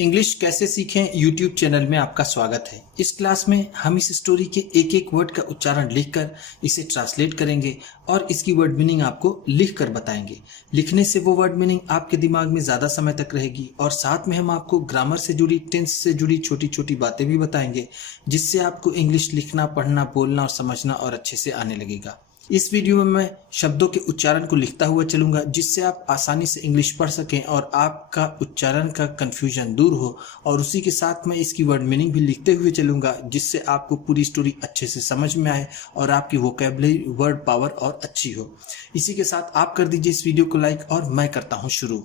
English कैसे सीखें YouTube channel में आपका स्वागत है। इस क्लास में हम इस स्टोरी के एक एक वर्ड का उच्चारण लिखकर इसे ट्रांसलेट करेंगे और इसकी वर्ड मीनिंग आपको लिख कर बताएंगे। लिखने से वो वर्ड मीनिंग आपके दिमाग में ज़्यादा समय तक रहेगी और साथ में हम आपको ग्रामर से जुड़ी, टेंस से जुड़ी छोटी छोटी बातें भी बताएंगे, जिससे आपको इंग्लिश लिखना, पढ़ना, बोलना और समझना और अच्छे से आने लगेगा। इस वीडियो में मैं शब्दों के उच्चारण को लिखता हुआ चलूंगा, जिससे आप आसानी से इंग्लिश पढ़ सकें और आपका उच्चारण का कंफ्यूजन दूर हो, और उसी के साथ मैं इसकी वर्ड मीनिंग भी लिखते हुए चलूंगा, जिससे आपको पूरी स्टोरी अच्छे से समझ में आए और आपकी वोकैबुलरी, वर्ड पावर और अच्छी हो। इसी के साथ आप कर दीजिए इस वीडियो को लाइक और मैं करता हूं शुरू।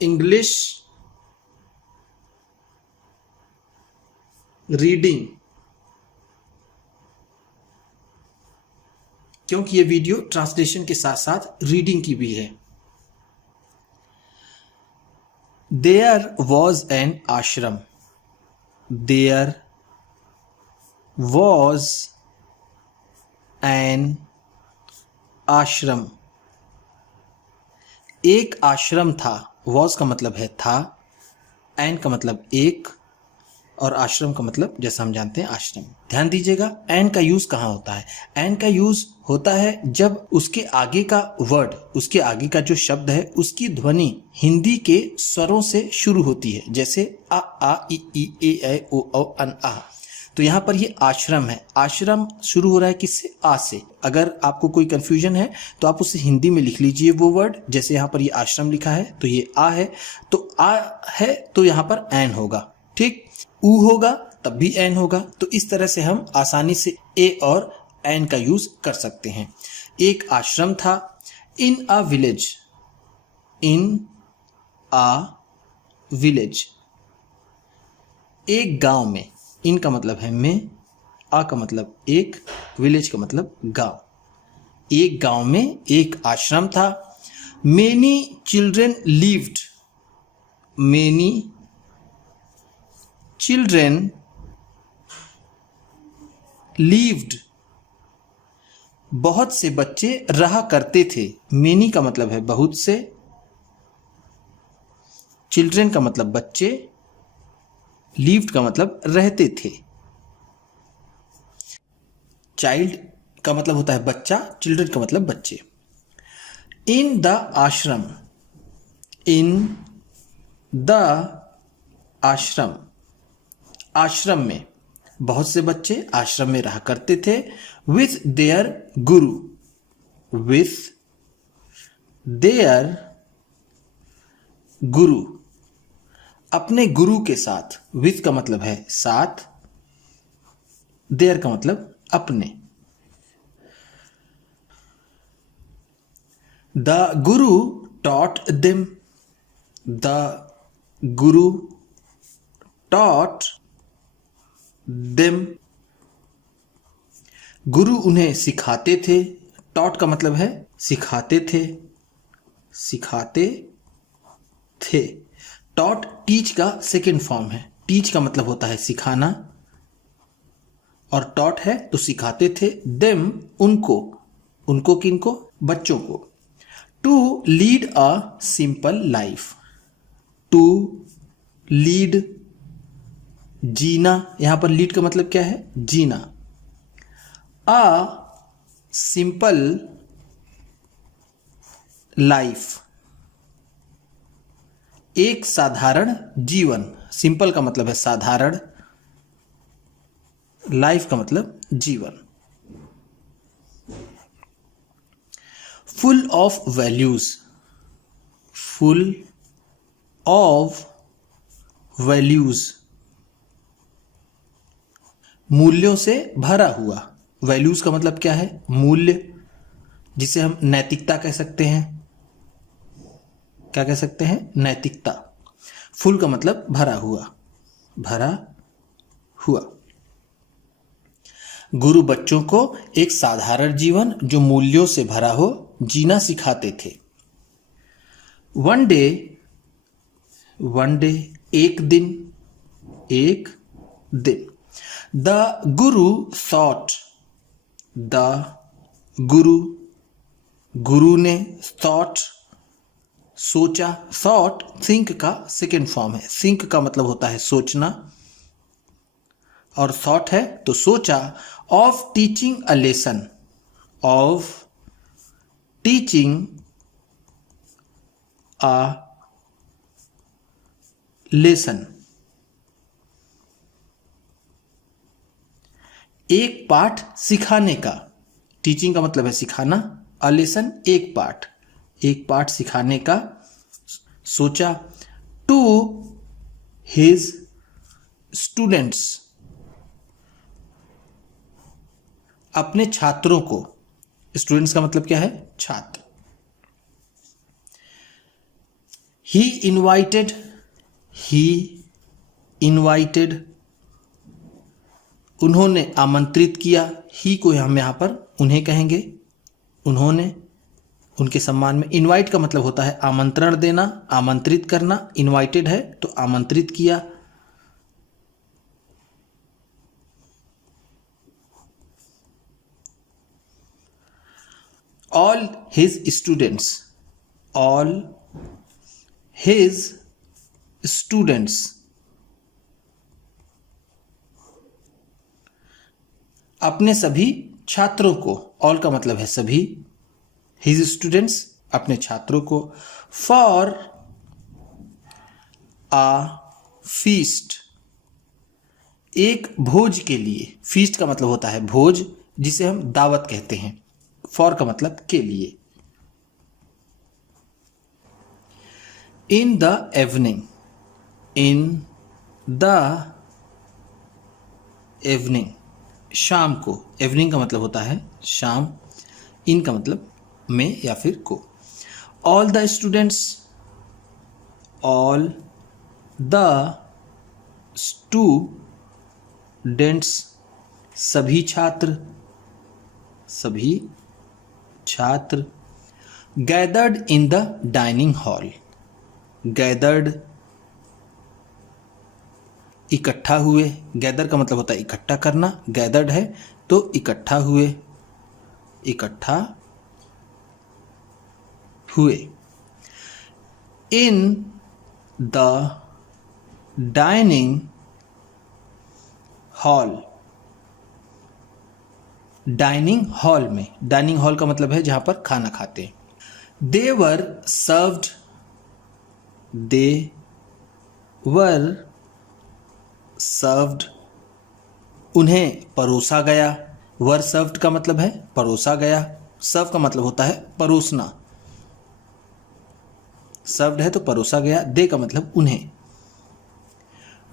इंग्लिश रीडिंग, क्योंकि ये वीडियो ट्रांसलेशन के साथ साथ रीडिंग की भी है। देयर वॉज एन आश्रम। देयर वॉज एन आश्रम। एक आश्रम था। वॉज का मतलब है था, एन का मतलब एक, और आश्रम का मतलब जैसा हम जानते हैं आश्रम। ध्यान दीजिएगा, एन का यूज कहाँ होता है। एन का यूज होता है जब उसके आगे का वर्ड, उसके आगे का जो शब्द है, उसकी ध्वनि हिंदी के स्वरों से शुरू होती है, जैसे आ, इ, ई, ए, ओ, अन, आ। तो यहाँ पर ये आश्रम है। आश्रम शुरू हो रहा है किससे? आ से। अगर आपको कोई कंफ्यूजन है तो आप उसे हिंदी में लिख लीजिए वो वर्ड। जैसे यहाँ पर ये आश्रम लिखा है तो ये आ है, तो आ है तो यहाँ पर एन होगा। ठीक, ऊ होगा तब भी एन होगा। तो इस तरह से हम आसानी से ए और एन का यूज कर सकते हैं। एक आश्रम था। इन a village. In a village, एक गांव में। इन का मतलब है में, आ का मतलब एक, विलेज का मतलब गांव। एक गांव में एक आश्रम था। Many children lived. Many children lived, बहुत से बच्चे रहा करते थे। मेनी का मतलब है बहुत से, चिल्ड्रेन का मतलब बच्चे, लिव्ड का मतलब रहते थे। चाइल्ड का मतलब होता है बच्चा, चिल्ड्रेन का मतलब बच्चे। इन द आश्रम। इन द आश्रम, आश्रम में बहुत से बच्चे आश्रम में रहा करते थे। With their Guru. With their गुरु, अपने गुरु के साथ। विथ का मतलब है साथ, देयर का मतलब अपने। The Guru taught them. The Guru taught them, गुरु उन्हें सिखाते थे। टॉट का मतलब है सिखाते थे, सिखाते थे। टॉट टीच का सेकेंड फॉर्म है। टीच का मतलब होता है सिखाना, और टॉट है तो सिखाते थे। देम, उनको। उनको किनको? बच्चों को। To lead a simple life. To lead, जीना। यहां पर लीड का मतलब क्या है? जीना। अ सिंपल लाइफ, एक साधारण जीवन। सिंपल का मतलब है साधारण, लाइफ का मतलब जीवन। Full of values. Full of values, मूल्यों से भरा हुआ। वैल्यूज का मतलब क्या है? मूल्य, जिसे हम नैतिकता कह सकते हैं। क्या कह सकते हैं? नैतिकता। फुल का मतलब भरा हुआ, भरा हुआ। गुरु बच्चों को एक साधारण जीवन जो मूल्यों से भरा हो जीना सिखाते थे। वन डे, वन डे एक दिन, एक दिन। The Guru thought. द गुरु, गुरु ने, थॉट सोचा, थॉट थिंक का सेकेंड फॉर्म है। थिंक का मतलब होता है सोचना और थॉट है तो सोचा। Of teaching a lesson, of teaching a lesson, एक पाठ सिखाने का। टीचिंग का मतलब है सिखाना, अ लेसन एक पाठ, एक पाठ सिखाने का सोचा। टू हिज स्टूडेंट्स, अपने छात्रों को। स्टूडेंट्स का मतलब क्या है? छात्र। ही इनवाइटेड, ही इनवाइटेड, उन्होंने आमंत्रित किया। ही को हम यहां पर उन्हें कहेंगे, उन्होंने, उनके सम्मान में। इनवाइट का मतलब होता है आमंत्रण देना, आमंत्रित करना। इनवाइटेड है तो आमंत्रित किया। All his students, all his students, अपने सभी छात्रों को। ऑल का मतलब है सभी, हिज स्टूडेंट्स अपने छात्रों को। फॉर आ फीस्ट, एक भोज के लिए। फीस्ट का मतलब होता है भोज, जिसे हम दावत कहते हैं। फॉर का मतलब के लिए। In the evening, in the evening, शाम को। इवनिंग का मतलब होता है शाम, इन का मतलब में या फिर को। All the students, all the students, सभी छात्र, सभी छात्र। Gathered in the dining hall, gathered इकट्ठा हुए। गैदर का मतलब होता है इकट्ठा करना, गैदर्ड है तो इकट्ठा हुए, इकट्ठा हुए। In the dining hall, dining hall में। डाइनिंग हॉल का मतलब है जहां पर खाना खाते हैं। दे वर सर्व्ड, दे वर सर्व्ड, उन्हें परोसा गया। वर सर्व्ड का मतलब है परोसा गया। सर्व का मतलब होता है परोसना, सर्व्ड है तो परोसा गया। दे का मतलब उन्हें।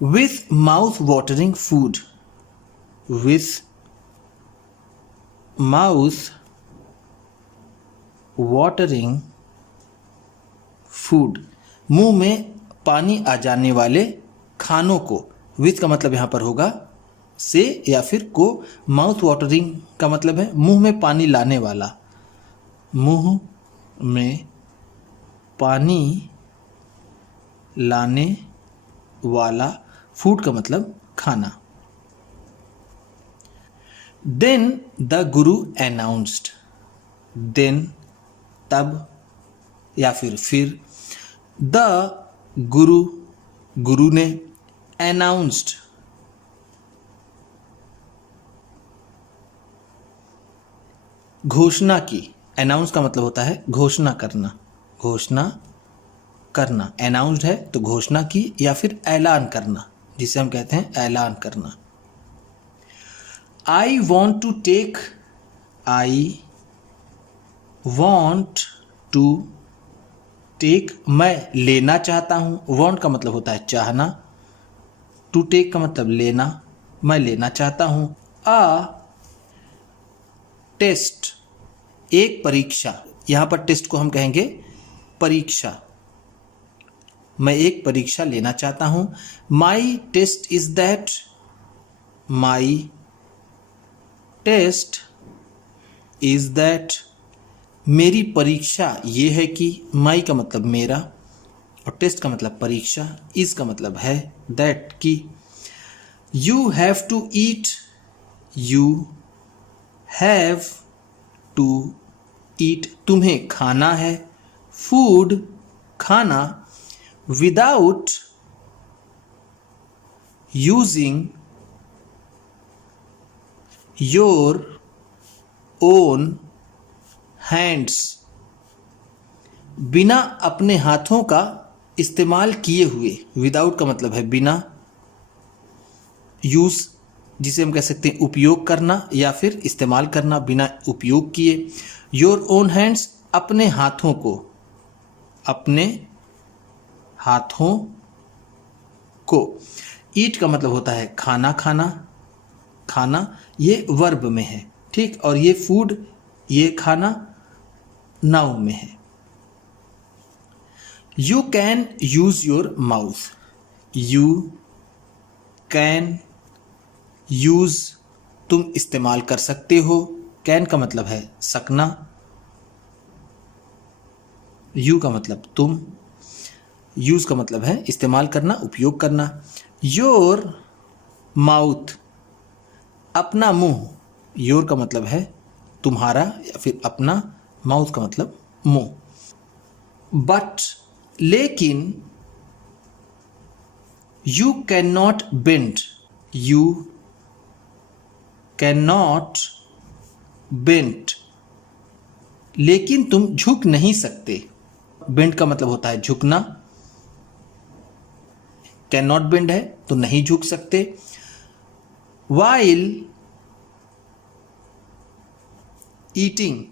With mouth watering food, with mouth watering food, मुंह में पानी आ जाने वाले खानों को। विथ का मतलब यहां पर होगा से या फिर को। माउथ वाटरिंग का मतलब है मुंह में पानी लाने वाला, मुंह में पानी लाने वाला। फूड का मतलब खाना। Then the Guru announced, then तब या फिर। द गुरु, गुरु ने। अनाउंस्ड घोषणा की। अनाउंस का मतलब होता है घोषणा करना, घोषणा करना। अनाउंस्ड है तो घोषणा की या फिर ऐलान करना, जिसे हम कहते हैं ऐलान करना। I want to take, I want to take, मैं लेना चाहता हूं। वॉन्ट का मतलब होता है चाहना, टू टेक का मतलब लेना, मैं लेना चाहता हूं। अ टेस्ट, एक परीक्षा। यहां पर टेस्ट को हम कहेंगे परीक्षा, मैं एक परीक्षा लेना चाहता हूं। My test is that, my test is that, मेरी परीक्षा ये है कि। माई का मतलब मेरा और टेस्ट का मतलब परीक्षा, इज का मतलब है, दैट की। You have to eat, you have to eat, तुम्हें खाना है। फूड खाना without using your own hands, बिना अपने हाथों का इस्तेमाल किए हुए। विदाउट का मतलब है बिना, यूज जिसे हम कह सकते हैं उपयोग करना या फिर इस्तेमाल करना बिना उपयोग किए। योर ओन हैंड्स अपने हाथों को, अपने हाथों को। ईट का मतलब होता है खाना खाना, खाना ये वर्ब में है, ठीक, और ये फूड, ये खाना नाउन में है। You can use your mouth, you can use तुम इस्तेमाल कर सकते हो। कैन का मतलब है सकना, यू का मतलब तुम, यूज का मतलब है इस्तेमाल करना, उपयोग करना। योर माउथ अपना मुंह, योर का मतलब है तुम्हारा या फिर अपना, माउथ का मतलब मुंह। बट लेकिन you can not bend, you can not bend, लेकिन तुम झुक नहीं सकते। बेंड का मतलब होता है झुकना, कैन नॉट बेंड है तो नहीं झुक सकते। वाइल ईटिंग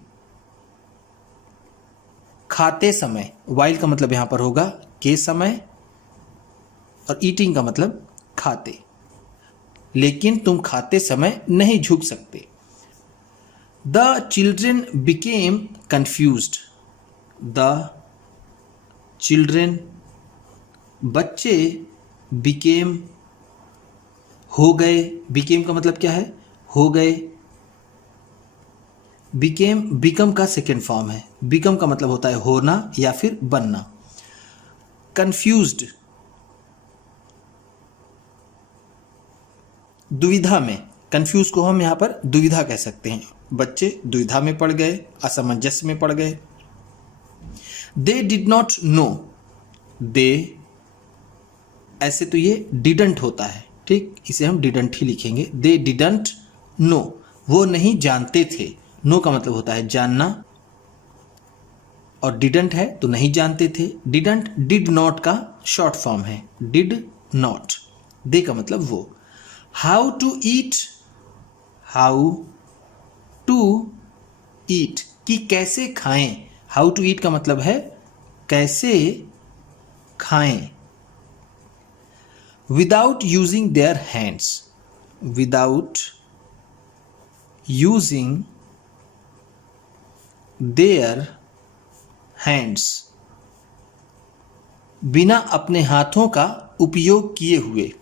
खाते समय, वाइल का मतलब यहां पर होगा के समय, और ईटिंग का मतलब खाते, लेकिन तुम खाते समय नहीं झुक सकते। The children became confused, the children बच्चे, बिकेम हो गए, बिकेम का मतलब क्या है हो गए। बिकेम बिकम का सेकेंड फॉर्म है, बिकम का मतलब होता है होना या फिर बनना। कंफ्यूज्ड दुविधा में, कंफ्यूज को हम यहां पर दुविधा कह सकते हैं। बच्चे दुविधा में पड़ गए, असमंजस में पड़ गए। दे डिड नॉट नो, दे ऐसे तो ये डिडंट होता है, ठीक, इसे हम डिडंट ही लिखेंगे। दे डिडंट नो, वो नहीं जानते थे। नो का मतलब होता है जानना, और डिडंट है तो नहीं जानते थे। डिडंट डिड नॉट का शॉर्ट फॉर्म है, डिड नॉट। दे का मतलब वो। How to eat, how to eat कि कैसे खाएं। हाउ टू ईट का मतलब है कैसे खाएं। Without using their hands, without using their hands, बिना अपने हाथों का उपयोग किए हुए।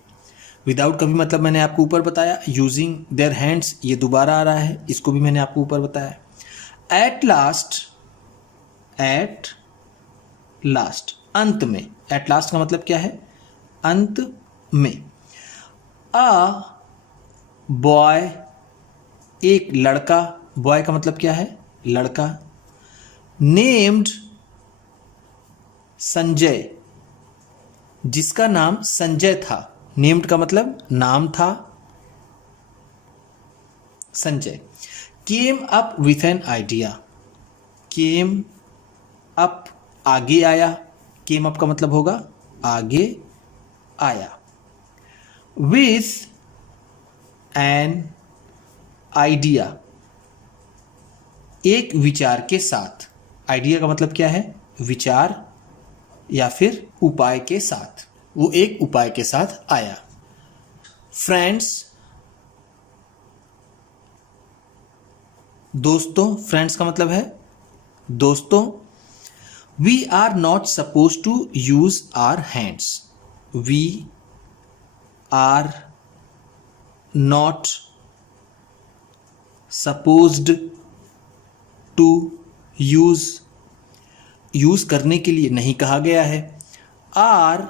विदाउट का भी मतलब मैंने आपको ऊपर बताया, यूजिंग देयर हैंड्स ये दोबारा आ रहा है, इसको भी मैंने आपको ऊपर बताया। एट लास्ट, एट लास्ट अंत में, एट लास्ट का मतलब क्या है अंत में। अ बॉय एक लड़का, बॉय का मतलब क्या है लड़का। नेम्ड संजय जिसका नाम संजय था। नेम्ड का मतलब नाम था Sanjay. Came up with an idea, came up आगे आया, केम अप का मतलब होगा आगे आया। विथ एन आइडिया एक विचार के साथ। आइडिया का मतलब क्या है विचार या फिर उपाय के साथ, वो एक उपाय के साथ आया। फ्रेंड्स दोस्तों, फ्रेंड्स का मतलब है दोस्तों। We are not suppose to use our hands, we are not supposed to use, use करने के लिए नहीं कहा गया है। आर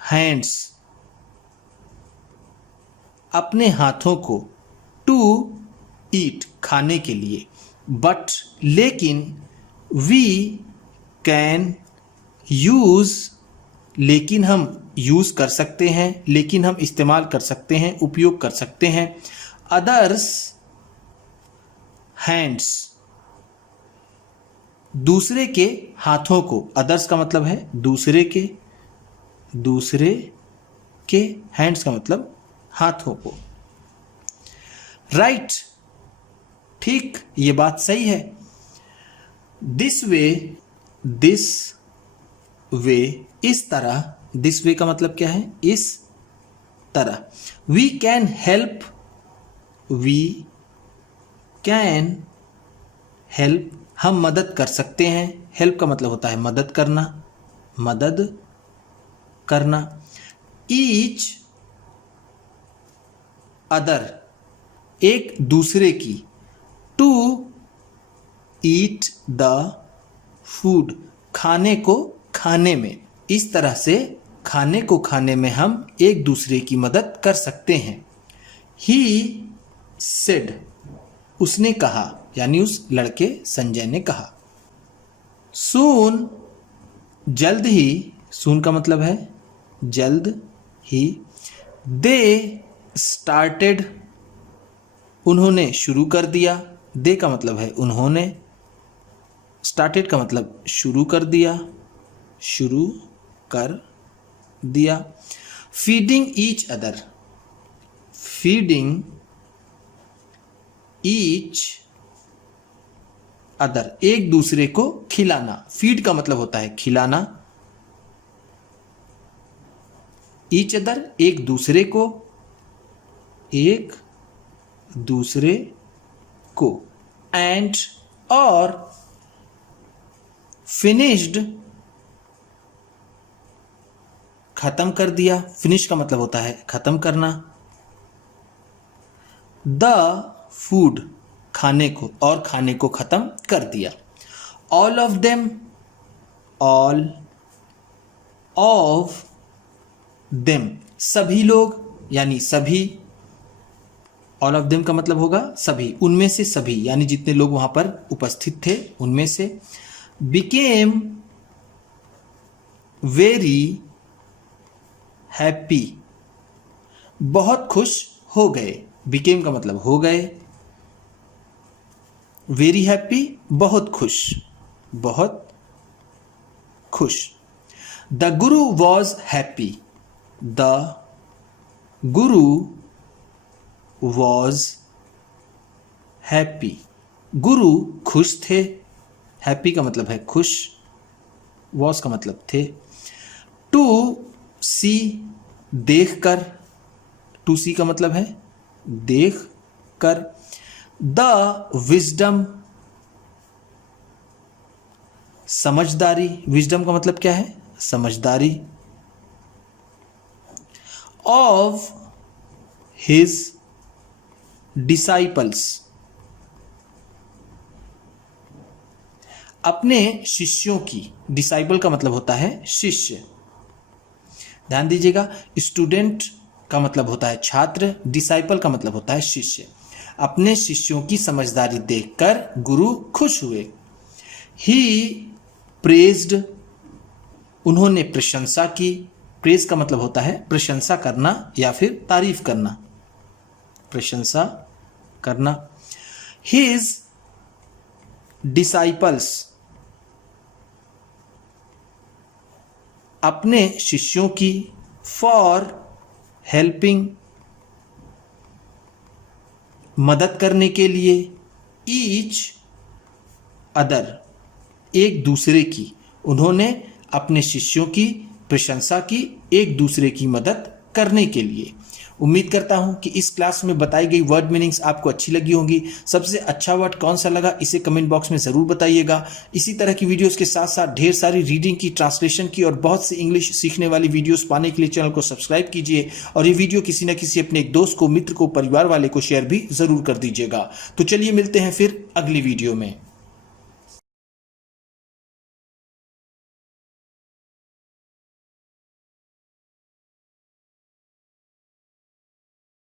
हैंड्स अपने हाथों को, टू ईट खाने के लिए, बट लेकिन वी कैन यूज़ लेकिन हम यूज़ कर सकते हैं, लेकिन हम इस्तेमाल कर सकते हैं, उपयोग कर सकते हैं। अदर्स हैंड्स, दूसरे के हाथों को। अदर्स का मतलब है दूसरे के, दूसरे के, हैंड्स का मतलब हाथों को। राइट, ठीक, ये बात सही है। दिस वे, दिस वे, इस तरह। दिस वे का मतलब क्या है? इस तरह। We can help, we can help, हम मदद कर सकते हैं। हेल्प का मतलब होता है मदद करना, मदद करना। ईच अदर, एक दूसरे की। टू ईट द फूड, खाने को खाने में। इस तरह से खाने को खाने में हम एक दूसरे की मदद कर सकते हैं। ही सेड, उसने कहा, यानी उस लड़के संजय ने कहा। सून, जल्द ही। सून का मतलब है जल्द ही। दे स्टार्टेड, उन्होंने शुरू कर दिया। दे का मतलब है उन्होंने, स्टार्टेड का मतलब शुरू कर दिया, शुरू कर दिया। Feeding each other, feeding each other, एक दूसरे को खिलाना। फीड का मतलब होता है खिलाना। ईच अदर, एक दूसरे को, एक दूसरे को। एंड, और। फिनिश्ड, खत्म कर दिया। फिनिश का मतलब होता है खत्म करना। द फूड, खाने को, और खाने को खत्म कर दिया। All of them, all of them, सभी लोग, यानी सभी। ऑल ऑफ देम का मतलब होगा सभी, उनमें से सभी, यानी जितने लोग वहां पर उपस्थित थे उनमें से। बिकेम वेरी हैप्पी, बहुत खुश हो गए। बिकेम का मतलब हो गए, वेरी हैप्पी, बहुत खुश, बहुत खुश। The Guru was happy, the Guru was happy, गुरु खुश थे। हैप्पी का मतलब है खुश, वॉज का मतलब थे। टू सी, देख कर। टू सी का मतलब है देख कर। द विजडम, समझदारी। विजडम का मतलब क्या है? समझदारी। ऑफ हिज डिसाइपल्स, अपने शिष्यों की। डिसाइपल का मतलब होता है शिष्य। ध्यान दीजिएगा, स्टूडेंट का मतलब होता है छात्र, डिसाइपल का मतलब होता है शिष्य। अपने शिष्यों की समझदारी देखकर गुरु खुश हुए। ही प्रेज्ड, उन्होंने प्रशंसा की। प्रेज का मतलब होता है प्रशंसा करना या फिर तारीफ करना, प्रशंसा करना। हिज डिसाइपल्स, अपने शिष्यों की। फॉर हेल्पिंग, मदद करने के लिए। ईच अदर, एक दूसरे की। उन्होंने अपने शिष्यों की प्रशंसा की एक दूसरे की मदद करने के लिए। उम्मीद करता हूं कि इस क्लास में बताई गई वर्ड मीनिंग्स आपको अच्छी लगी होंगी। सबसे अच्छा वर्ड कौन सा लगा इसे कमेंट बॉक्स में ज़रूर बताइएगा। इसी तरह की वीडियोस के साथ साथ ढेर सारी रीडिंग की, ट्रांसलेशन की और बहुत सी इंग्लिश सीखने वाली वीडियोस पाने के लिए चैनल को सब्सक्राइब कीजिए और ये वीडियो किसी न किसी अपने एक दोस्त को, मित्र को, परिवार वाले को शेयर भी ज़रूर कर दीजिएगा। तो चलिए मिलते हैं फिर अगली वीडियो में।